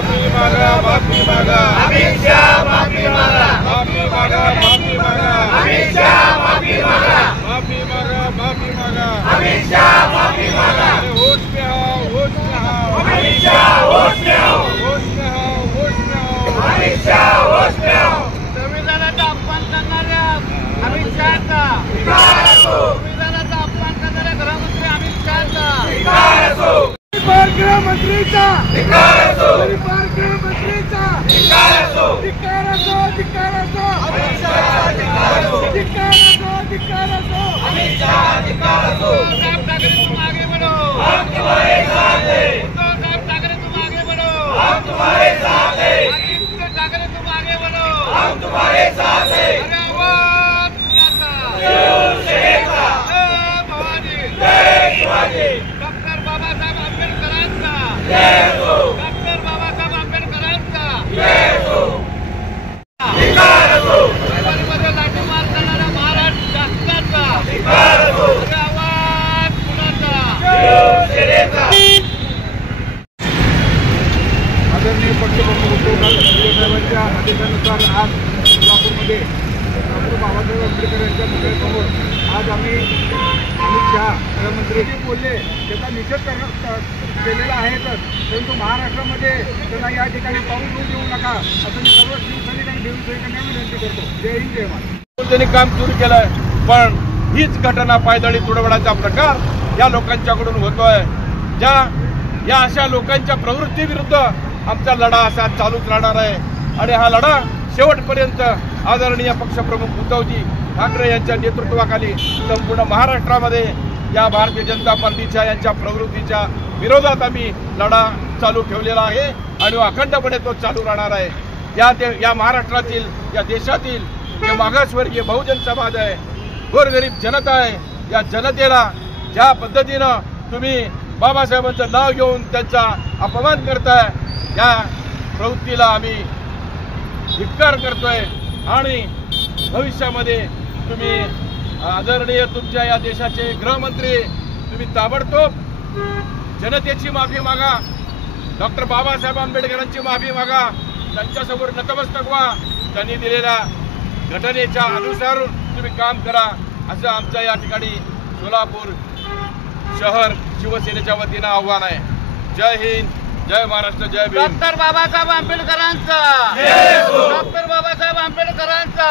माफी मागा, माफी मागा, अमित शाह माफी मागा, माफी मागा, माफी मागा, अमित शाह माफी मागा, माफी मागा, माफी मागा, अमित शाह माफी मागा, अरे होश में आओ, होश में आओ, अमित शाह होश में आओ, होश में आओ, होश में आओ, अमित शाह होश में आओ। संविधानाचा अपमान करणाऱ्या अमित शहाचा धिक्कार असो, संविधानाचा अपमान करणाऱ्या गृहमंत्री अमित शहाचा धिक्कार असो, गृहमंत्रीचा धिक्कार असो, गृहमंत्रीचा धिक्कार असो, धिक्कार असो, धिक्कार असो, अमित शाह धिक्कार असो, धिक्कार असो, धिक्कार असो। अमित शाह धिक्कार असो। उद्धव साहब ठाकरे तुम आगे बढ़ो, हम तुम्हारे साथ हैं, उद्धव साहब ठाकरे तुम आगे बढ़ो, हम तुम्हारे साथ हैं, आदित्य ठाकरे तुम आगे बढ़ो। हम तुम्हारे साथ हैं। अरे आवाज कुणाचा? शिवसेनेचा जय भवानी, जय शिवाजी, डॉक्टर बाबासाहेब आंबेडकरांचा, जय हो, डॉक्टर बाबासाहेब आंबेडकरांचा जय हो, धिक्कार असो, परभणीमध्ये लाठीमार करणाऱ्या महाराष्ट्र शासनाचा धिक्कार असो, अरे आवाज कुणाचा? शिवसेनेचा आदरणीय पक्षप्रमुख उद्धव ठाकरे साहेबांच्या आदेशानुसार आज सोलापूरमध्ये डॉक्टर बाबासाहेब आंबेडकर यांच्या पुतळ्यासमोर आज आम्ही अमित शहा गृहमंत्री जे बोलले त्याचा निषेध केलेला आहेच, परंतु महाराष्ट्रामध्ये त्यांना या ठिकाणी पाऊल देऊ नका असं मी सर्व शिवसैनिक आणि भीमसैनिकांना विनंती करतो. जय हिंद, जय महाराष्ट्र. त्यांनी काम सुरू केलंय, पण हीच घटना पायदळी तुडवण्याचा प्रकार या लोकांच्याकडून होतोय. या अशा लोकांच्या प्रवृत्तीविरुद्ध आमचा लढा असा चालूच राहणार आहे आणि हा लढा शेवटपर्यंत आदरणीय पक्षप्रमुख उद्धवजी ठाकरे यांच्या नेतृत्वाखाली संपूर्ण महाराष्ट्रामध्ये या भारतीय जनता पार्टीच्या यांच्या प्रवृत्तीच्या विरोधात आम्ही लढा चालू ठेवलेला आहे आणि अखंडपणे तो चालू राहणार आहे. या महाराष्ट्रातील या देशातील जे मागासवर्गीय बहुजन समाज आहे, गोरगरीब जनता आहे, या जनतेला ज्या पद्धतीनं तुम्ही बाबासाहेबांचं नाव घेऊन त्यांचा अपमान करताय, या प्रवृत्तीला आम्ही धिक्कार करतोय आणि भविष्यामध्ये तुम्ही आदरणीय तुमच्या या देशाचे गृहमंत्री तुम्ही ताबडतोब जनतेची माफी मागा, डॉक्टर बाबासाहेब आंबेडकरांची माफी मागा, त्यांच्यासमोर नतमस्तक व्हा, त्यांनी दिलेल्या घटनेच्या अनुसार तुम्ही काम करा असं आमच्या या ठिकाणी सोलापूर शहर शिवसेनेच्या वतीनं आव्हान आहे. जय हिंद, जय महाराष्ट्र, जय भीम. डॉक्टर बाबासाहेब आंबेडकरांचा, डॉक्टर बाबासाहेब आंबेडकरांचा.